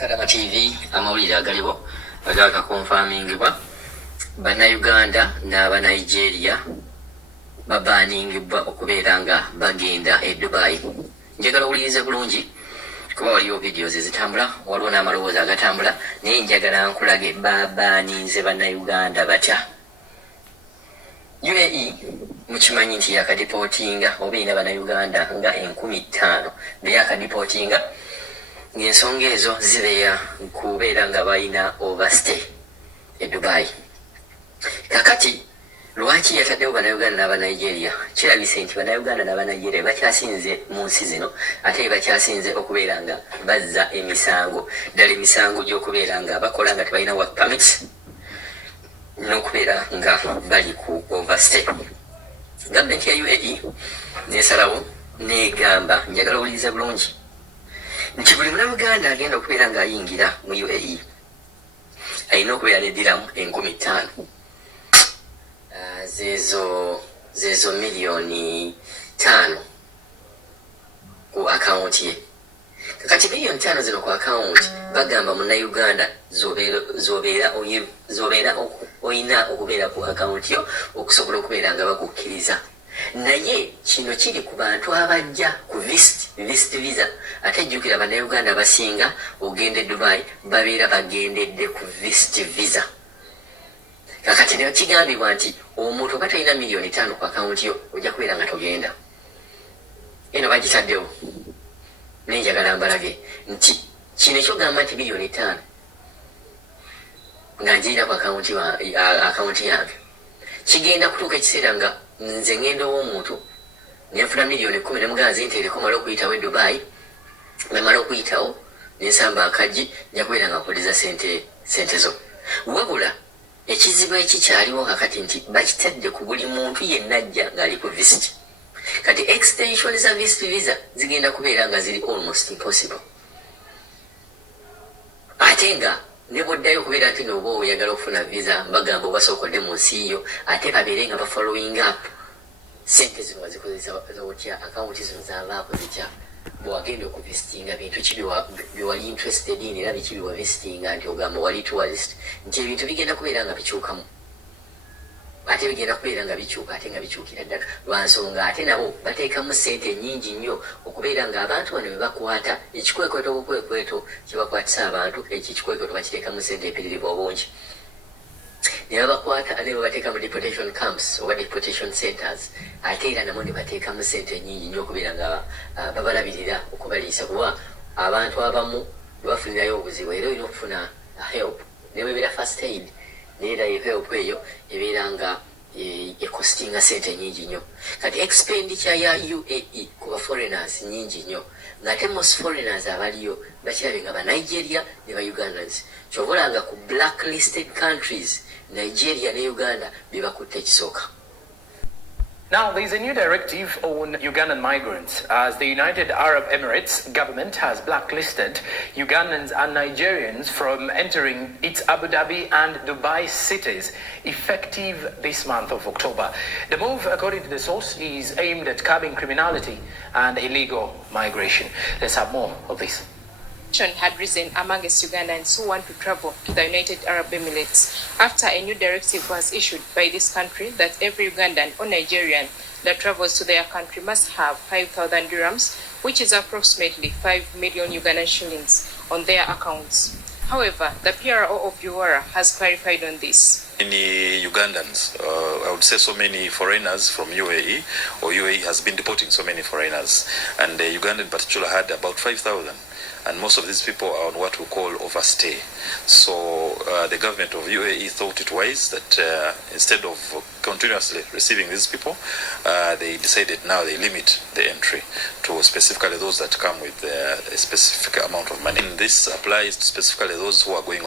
Karama TV amawulire agaliwo agaaka konfamingibwa Banayuganda n'Abanigeria babaningibwa okubeera nga bagenda e Dubai. Njagala owulirize bulungi kuba waliwo videos ezitambula, waliwo n'amalowoozi agatambula, naye njagala nkulage babaninze Bannayuganda batya. UAE mukimanyi nti yakadipotinga obeera Bannayuganda nga 15,000 beyakadipotinga ng'ensonga ezo zibeera kubeera nga balina overstay e Dubai. Kakati lwaki yataddewo Banayuganda n'Abanigeria? Kirabise nti Banayuganda n'Abanigeria bakyasinze mu nsi zino ate bakyasinze okubeera nga bazza emisango, ddala emisango gy'okubeera nga bakola nga tebalina work permits n'okubeera nga bali ku overstay. Gavumenti ya UAE nesalawo negamba, njagala owuliriza bulungi, nti buli Munnayuganda agenda okubeera ng'ayingira mu UAE alina okubeera ne diramu 15,000 zezo miliyoni 5 ku akawunti ye. Kakati miliyoni 5 zino ku akawunti bagamba Munnayuganda zobeera oyina okubeera ku akawunti yo okusobola okubeera nga bakukkiriza. Naye kino kiri ku bantu abajja ku visit visa. Ate jjukira Bannayuganda basinga ogende Dubai babeera bagendedde ku visit visa. Kakati ne kigambibwa nti omuntu oba talina miliyoni 5 ku akawunti yo ojja kubeera nga togenda. Eno bagitaddewo. Naye njagala mbalage nti kino ekyogamba nti miliyoni 5 nga njirina ku akawunti yange kigenda kutuuka ekiseera nga nze ngenda ow'omuntu nenfuna miliyoni 10 ne mugamba zinteereko mala okuyitawo e Dubai, nemala okuyitawo nensamba akaggi nja kubeera nga nkoleza sente zo. Wabula ekizibu ekikyaliwo kakati nti bakitadde ku buli muntu yenna ajja ng'ali ku visit. Kati extension za visit visa zigenda kubeera nga ziri almost impossible. Ate nga ne bwoddayo okubeera nti n'oba oyagala okufuna visa bagamba obasookodde mu nsi yo ate babeere nga bafollowing up sente zino bazikozesa otya, akawunti zino zavaako zitya, bwewagenda okuvisitinga bintu ki byewali interested in era biki byewavisitinga nti ogamba wali tourist, nti ebintu bigenda kubeera nga bikyukamu. Ate bigenda kubeera nga bikyuka ate nga bikyukira ddala lwansonga ate nabo bateekamu sente nnyingi nnyo okubeera nga abantu bano bwe bakwata ekikwekweto bukwekweto kye bakwatisa abantu, ekyo ekikwekweto bakiteekamu sente empiririvu obungi. Ne babakwata ate babateeka mu deportation camps oba deportation centers, ate era namo ne bateekamu sente nnyingi nnyo okubeera nga babalabirira okubaliisa, kuba abantu abamu bwe bafunirayo obuzibu era olina okufuna help ne bwebeera first aid. Neera help eyo ebeera nga ekostinga sente nyingi nnyo. Kati expenditure ya UAE ku ba foreigners nyingi nnyo, ng'ate most foreigners abaliyo bakirabe nga Banigeria ne ba Ugandans. Kyobola nga ku blacklisted countries Nigeria ne Uganda bye bakutte ekisooka. Now, there is a new directive on Ugandan migrants as the United Arab Emirates government has blacklisted Ugandans and Nigerians from entering its Abu Dhabi and Dubai cities effective this month of October. The move, according to the source, is aimed at curbing criminality and illegal migration. Let's have more of this. Had risen amongst Ugandans who want to travel to the United Arab Emirates after a new directive was issued by this country that every Ugandan or Nigerian that travels to their country must have 5,000 dirhams, which is approximately 5 million Ugandan shillings, on their accounts. However, the PRO of UAE has clarified on this. Many Ugandans, I would say so many foreigners from UAE, or UAE has been deporting so many foreigners, and Uganda in particular had about 5,000. And most of these people are on what we call overstay. So the government of UAE thought it wise that instead of continuously receiving these people, they decided now they limit the entry to specifically those that come with a specific amount of money. And this applies to specifically those who are going